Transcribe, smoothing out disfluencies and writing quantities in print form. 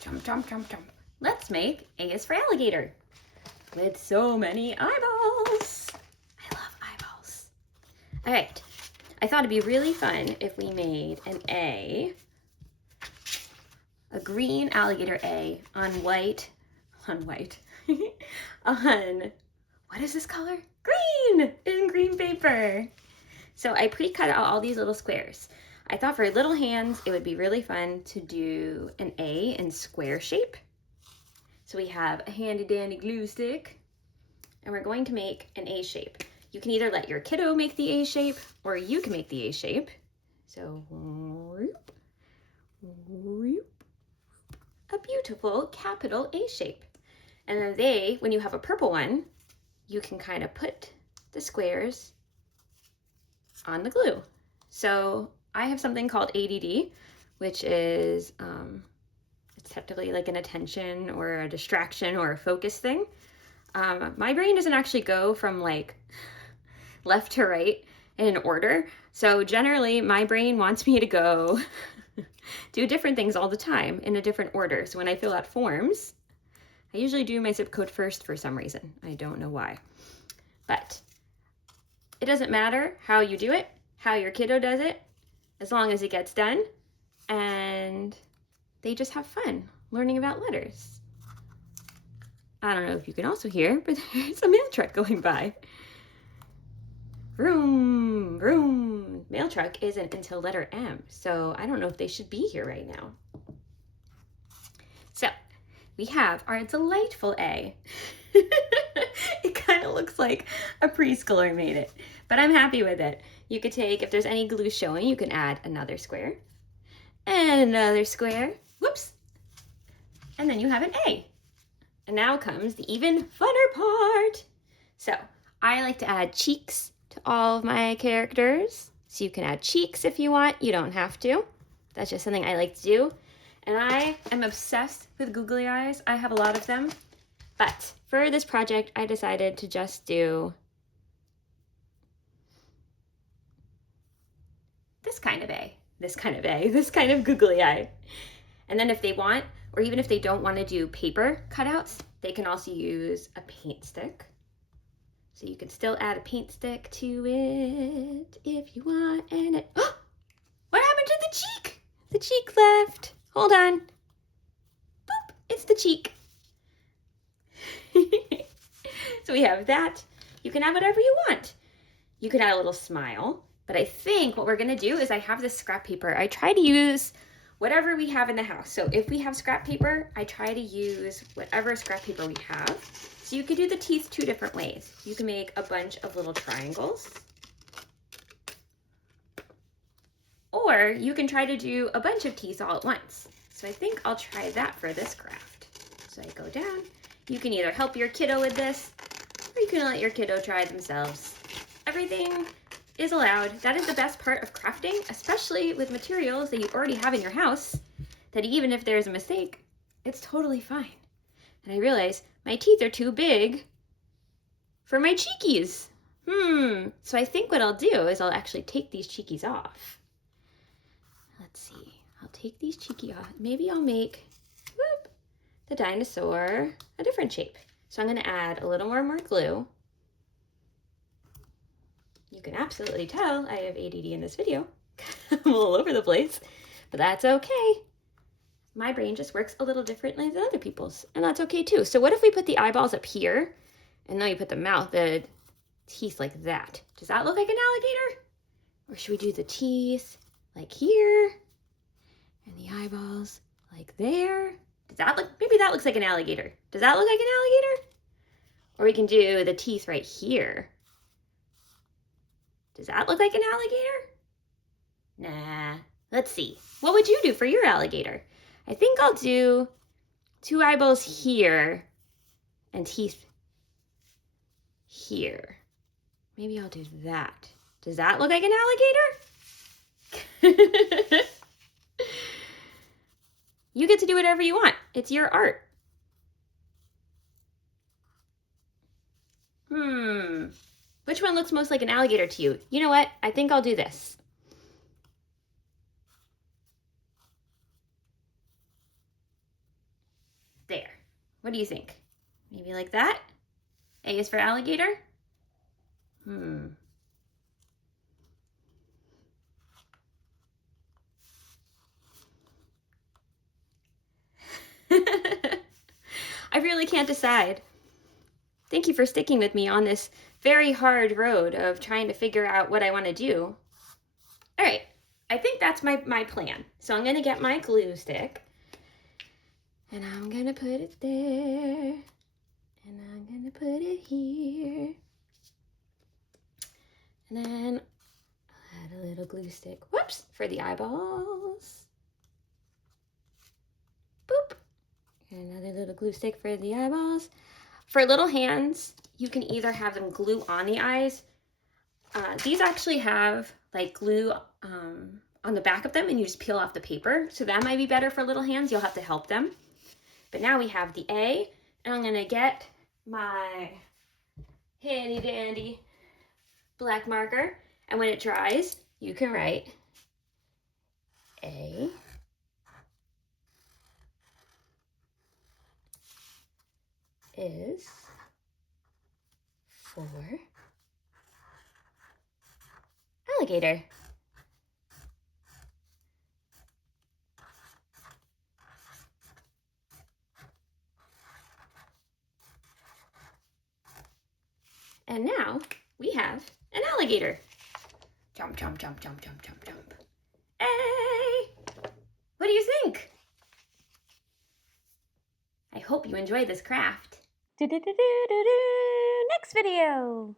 Jump, jump, jump, jump. Let's make A is for alligator with so many eyeballs. I love eyeballs. All right. I thought it'd be really fun if we made an A, a green alligator A on white, on, what is this color? Green, in green paper. So I pre-cut out all these little squares. I thought for little hands, it would be really fun to do an A in square shape. So we have a handy dandy glue stick, and we're going to make an A shape. You can either let your kiddo make the A shape, or you can make the A shape. So, a beautiful capital A shape. And then when you have a purple one, you can kind of put the squares on the glue. So I have something called ADD, which is, it's technically like an attention or a distraction or a focus thing. My brain doesn't actually go from like left to right in an order. So generally my brain wants me to go do different things all the time in a different order. So when I fill out forms, I usually do my zip code first for some reason. I don't know why. But it doesn't matter how you do it, how your kiddo does it, as long as it gets done and they just have fun learning about letters. I don't know if you can also hear, but there's a mail truck going by. Vroom, vroom. Mail truck isn't until letter M, so I don't know if they should be here right now. So we have our delightful A. It kind of looks like a preschooler made it, but I'm happy with it. You could take, if there's any glue showing, you can add another square and another square. Whoops. And then you have an A. And now comes the even funner part. So I like to add cheeks to all of my characters. So you can add cheeks if you want. You don't have to. That's just something I like to do. And I am obsessed with googly eyes. I have a lot of them. But for this project, I decided to just do this kind of A, this kind of A, this kind of googly eye. And then if they want, or even if they don't want to do paper cutouts, they can also use a paint stick. So you can still add a paint stick to it if you want. And it, oh, what happened to the cheek? The cheek left. Hold on. Boop, it's the cheek. So we have that. You can add whatever you want. You can add a little smile, but I think what we're gonna do is I have this scrap paper. I try to use whatever we have in the house. So if we have scrap paper, I try to use whatever scrap paper we have. So you can do the teeth two different ways. You can make a bunch of little triangles, or you can try to do a bunch of teeth all at once. So I think I'll try that for this craft. So I go down. You can either help your kiddo with this, or you can let your kiddo try themselves. Everything is allowed. That is the best part of crafting, especially with materials that you already have in your house, that even if there's a mistake, it's totally fine. And I realize my teeth are too big for my cheekies. So I think what I'll do is I'll actually take these cheekies off. Let's see. I'll take these cheeky off. Maybe I'll make the dinosaur a different shape. So I'm going to add a little more glue. You can absolutely tell I have ADD in this video. I'm all over the place, but that's okay. My brain just works a little differently than other people's, and that's okay too. So what if we put the eyeballs up here, and then you put the teeth like that? Does that look like an alligator? Or should we do the teeth like here, and the eyeballs like there? Does that look, maybe that looks like an alligator. Does that look like an alligator? Or we can do the teeth right here. Does that look like an alligator? Nah, let's see. What would you do for your alligator? I think I'll do two eyeballs here and teeth here. Maybe I'll do that. Does that look like an alligator? You get to do whatever you want. It's your art. Which one looks most like an alligator to you? You know what? I think I'll do this. What do you think? Maybe like that? A is for alligator? I really can't decide. Thank you for sticking with me on this very hard road of trying to figure out what I want to do. All right, I think that's my plan. So I'm going to get my glue stick, and I'm going to put it there, and I'm going to put it here. And then I'll add a little glue stick, whoops, for the eyeballs. Boop. And another little glue stick for the eyeballs. For little hands, you can either have them glue on the eyes. These actually have like glue on the back of them, and you just peel off the paper. So that might be better for little hands. You'll have to help them. But now we have the A, and I'm gonna get my handy dandy black marker, and when it dries, you can write A is for alligator. And now we have an alligator. Jump, jump, jump, jump, jump, jump, jump. Hey! What do you think? I hope you enjoyed this craft. Next video.